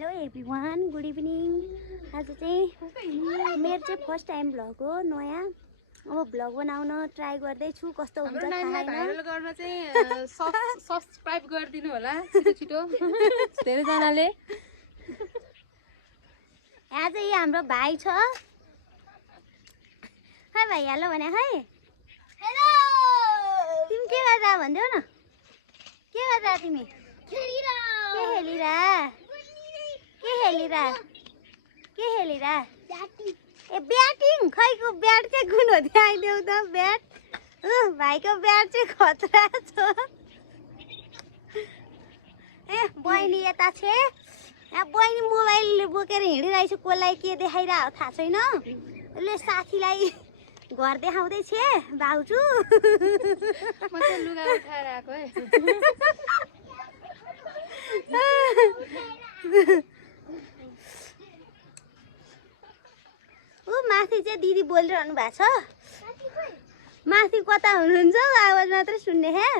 Hello everyone, good evening. आज चाहिँ मेरो चाहिँ फर्स्ट टाइम भ्लग हो, नयाँ। अब भ्लग बनाउन ट्राई गर्दैछु, कस्तो हुन्छ थाहा छैन। भाइरल गर्न चाहिँ सब्स्क्राइब गरिदिनु होला छिटो छिटो धेरै जनाले। यहाँ चाहिँ हाम्रो भाइ छ। हाय भाइ, हेलो भने है। हेलो। तिमी के गर्दा भन्देऊ न? के गर्दा तिमी? खेलिरा। के खेलिरा? के खेलिरा? के खेलिरा? ब्याटिङ। ए ब्याटिङ? खैको ब्याट चाहिँ कुन हो? देखाइदेऊ त ब्याट। भाइको ब्याट चाहिँ खतरा छ। ए बहिनी यता छ। यहाँ बहिनी मोबाइल बोकेर हिँडिरहेछ, कसलाई के देखाइरह थाहा छैन। उसले साथीलाई घर देखाउँदैछ भाउजू। म चाहिँ लुगा उठाएर आएको है। ऊ माथि चाहिँ दिदी बोलिरहनु भएको छ। माथि कता हुनुहुन्छ? आवाज मात्र सुन्ने हे।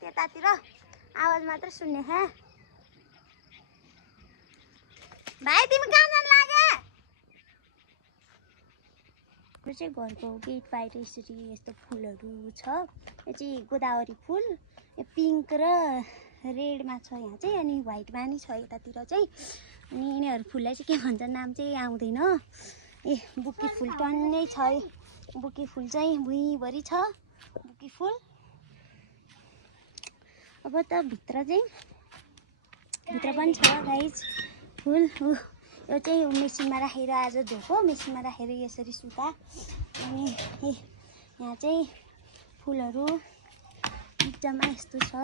त्यतातिर आवाज मात्र सुन्ने हे। भाइ तिमी कहाँ जान लागे? यो चाहिँ घरको गेट बाहिर यसरी यस्तो फुलहरू छ। यो चाहिँ गोदावरी फुल, यो पिङ्क र रेडमा छ यहाँ चाहिँ, अनि व्हाइटमा नि छ यतातिर चाहिँ। अनि यिनीहरू फुललाई चाहिँ के भन्छ नाम चाहिँ आउँदैन। ए बुकी फुल टन्नै छ। बुकी फुल चाहिँ भुइँभरि छ बुकी फुल। अब त भित्र चाहिँ भित्र पनि छ गाइज फुल। यो चाहिँ मेसिनमा राखेर आज धोको, मेसिनमा राखेर यसरी सुका। अनि यहाँ चाहिँ फुलहरू बिचमा यस्तो छ।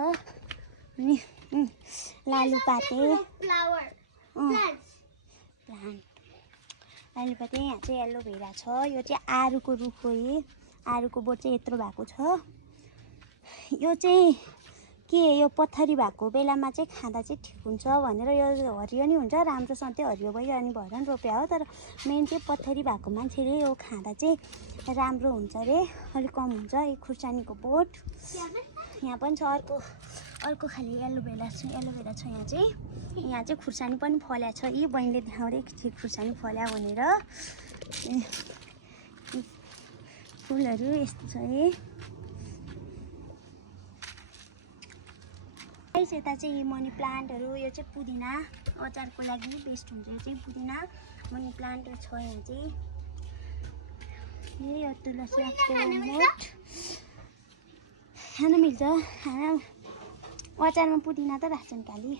अनि लालुपाते प्लान्ट, लालुपाते। यहाँ चाहिँ एलोभेरा छ। यो चाहिँ आरुको रुख हो। आरुको बोट चाहिँ यत्रो भएको छ। यो चाहिँ के यो पत्थरी भएको बेलामा चाहिँ खाँदा चाहिँ ठिक हुन्छ भनेर यो हरियो नि हुन्छ, राम्रो सधैँ हरियो भयो अनि भएर नि रोप्या हो। तर मेन चाहिँ पत्थरी भएको मान्छेले यो खाँदा चाहिँ राम्रो हुन्छ अरे, अलिक कम हुन्छ। यो खुर्सानीको बोट यहाँ पनि छ। अर्को खालि एलोभेरा छ। एलोभेरा छ यहाँ चाहिँ। यहाँ चाहिँ खुर्सानी पनि फल्या छ। यी बहिनीले देखाउँदै थियो खुर्सानी फल्या भनेर। फुलहरू यस्तो छ। यता चाहिँ मनी प्लान्टहरू, यो चाहिँ पुदिना अचारको लागि बेस्ट हुन्छ। यो चाहिँ पुदिना मनी प्लान्टहरू छ यहाँ चाहिँ। यो तुलसीको मोठ खान मिल्छ। खाना अचारमा पुदिना त राख्छन् खालि।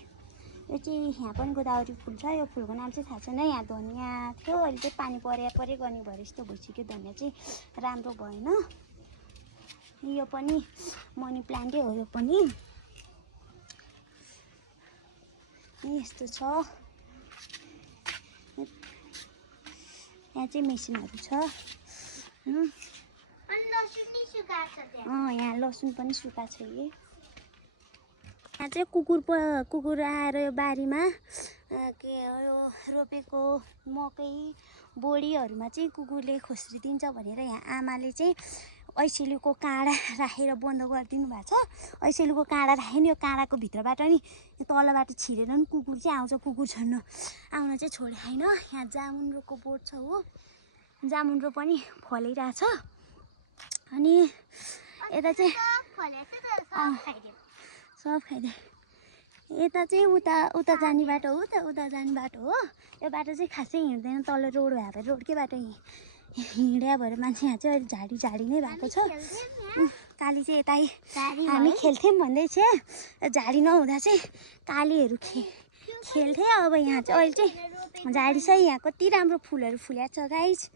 यो चाहिँ यहाँ पनि गोदावरी फुल छ। यो फुलको नाम चाहिँ थाहा छैन। यहाँ धनियाँ थियो, अहिले चाहिँ पानी परे गर्ने भएर यस्तो भइसक्यो। धनियाँ चाहिँ राम्रो भएन। यो पनि मनी प्लान्टै हो। यो पनि यस्तो छ। यहाँ चाहिँ मेसिनहरू छ। यहाँ लसुन पनि सुका छ। यहाँ चाहिँ कुकुर आएर यो बारीमा के यो रोपेको मकै बोडीहरूमा चाहिँ कुकुरले खोस्रिदिन्छ भनेर यहाँ आमाले चाहिँ ऐसेलुको काँडा राखेर बन्द गरिदिनु भएको छ। ऐसेलुको काँडा राख्यो नि यो काँडाको भित्रबाट नि तलबाट छिरेर नि कुकुर चाहिँ आउँछ। कुकुर छन् आउन चाहिँ छोडे होइन। यहाँ जामुनको बोट छ हो, जामुनको पनि फलिरहेछ। अनि यता चाहिँ सब खाइदिए। यता चाहिँ उता जाने बाटो हो, उता जाने बाटो हो। यो बाटो चाहिँ खासै हिँड्दैन, तल रोड भए भएर रोडकै बाटो हिँड्या भएर मान्छे यहाँ चाहिँ अहिले झाडी नै भएको छ। काली चाहिँ यतै हामी खेल्थ्यौँ भन्दै थियो। झाडी नहुँदा चाहिँ कालीहरू खेल्थे। अब यहाँ चाहिँ अहिले चाहिँ झाडी छ। यहाँ कति राम्रो फुलहरू फुलेको छ गाइज।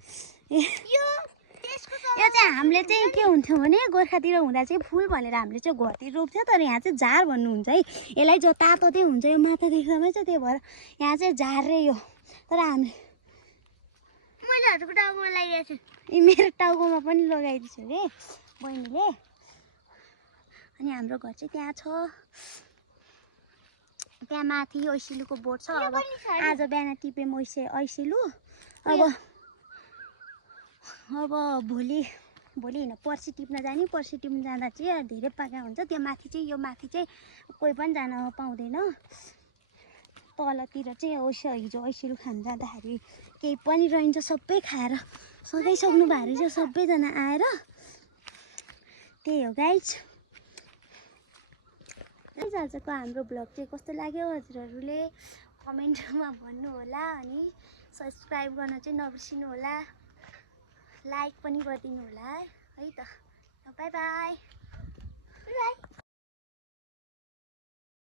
यो चाहिँ हामीले चाहिँ के हुन्थ्यो भने गोर्खातिर हुँदा चाहिँ फुल भनेर हामीले चाहिँ घरतिर रोप्थ्यो। तर यहाँ चाहिँ झार भन्नुहुन्छ है। यसलाई जो तातो चाहिँ हुन्छ यो माथा देख्दामै चाहिँ, त्यही भएर यहाँ चाहिँ झार रे यो। तर हामीले टाउकोमा लगाइरहेको छु। मेरो टाउकोमा पनि लगाइदिन्छु अरे बहिनीले। अनि हाम्रो घर चाहिँ त्यहाँ छ। त्यहाँ माथि ऐसेलुको बोट छ। अब आज बिहान टिपेँ म ऐसेलु। अब भोलि होइन पर्सि टिप्न जाने। पर्सि टिप्न जाँदा चाहिँ धेरै पाका हुन्छ। त्यो माथि चाहिँ यो माथि चाहिँ कोही पनि जान पाउँदैन। तलतिर चाहिँ हिजो ऐसिल खान जाँदाखेरि केही पनि रहन्छ सबै खाएर सघाइसक्नु भएको रहेछ सबैजना आएर। त्यही हो गाइज। आजको हाम्रो भ्लग चाहिँ कस्तो लाग्यो हजुरहरूले कमेन्टमा भन्नु होला अनि सब्सक्राइब गर्न चाहिँ नबिर्सिनु होला, लाइक पनि गरिदिनु होला है त। By by.